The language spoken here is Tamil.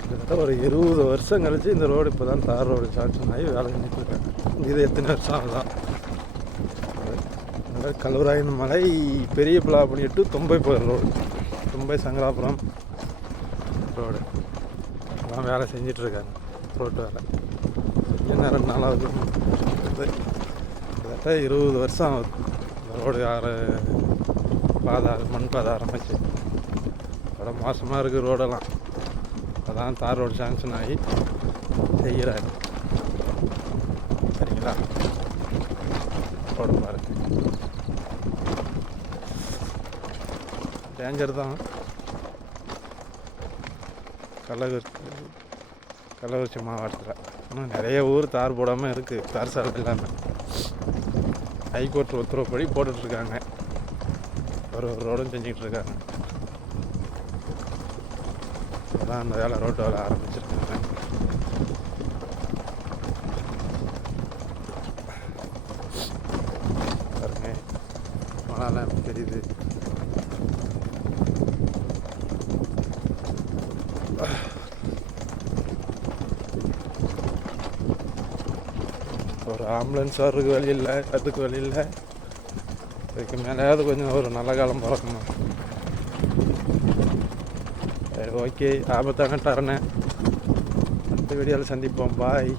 கிட்டத்தட்ட ஒரு இருபது வருஷம் கழிச்சு இந்த ரோடு இப்போ தான் தார் ரோடு சாங்ஷன் ஆகி வேலை செஞ்சுட்டு இது எத்தனை வருஷம் ஆகுதான்? கல்வராயன் மலை பெரிய பிளாபணி டு தொம்பை போகிற ரோடு. தொம்பை சங்கராபுரம் ரோடு. அதெல்லாம் வேலை செஞ்சிட்ருக்காங்க ரோட்டு வேலை. என்ன ரெண்டு நாளாவது கிட்டத்தட்ட இருபது வருஷம் ஆகுது. இந்த ரோடு ஆறு பாதை மண் பாதை ஆரம்பிச்சு. ரொம்ப மோசமாக இருக்குது ரோடெல்லாம். அதான் தார் ரோடு சாங்ஷன் ஆகி செய்கிறாரு. சரிங்களா? ரோடு பாருங்க டேஞ்சர் தான். கள்ளக்குறிச்சி கள்ளக்குறிச்சி மாவட்டத்தில். இன்னும் நிறைய ஊர் தார் போடாமல் இருக்குது தார் சாலை இல்லாமல் ஹைகோர்ட் உத்தரவுப்படி போட்டுட்ருக்காங்க ஒரு ஒரு ரோடும் செஞ்சிகிட்ருக்காங்க இப்போ தான் அந்த வேலை ரோட்டு வேலை ஆரம்பிச்சிருக்காங்க. பாருங்க மழைலாம் தெரியுது ஒரு ஆம்புலன்ஸ் வர்றதுக்கு வழி இல்லை அதுக்கு வழி இல்லை. இதுக்கு மேலேயாவது கொஞ்சம் ஒரு நல்ல காலம் பிறக்கணும். சரி ஓகே ஆபத்தான டரணை அடுத்த வீடியோவில் சந்திப்போம். பாய்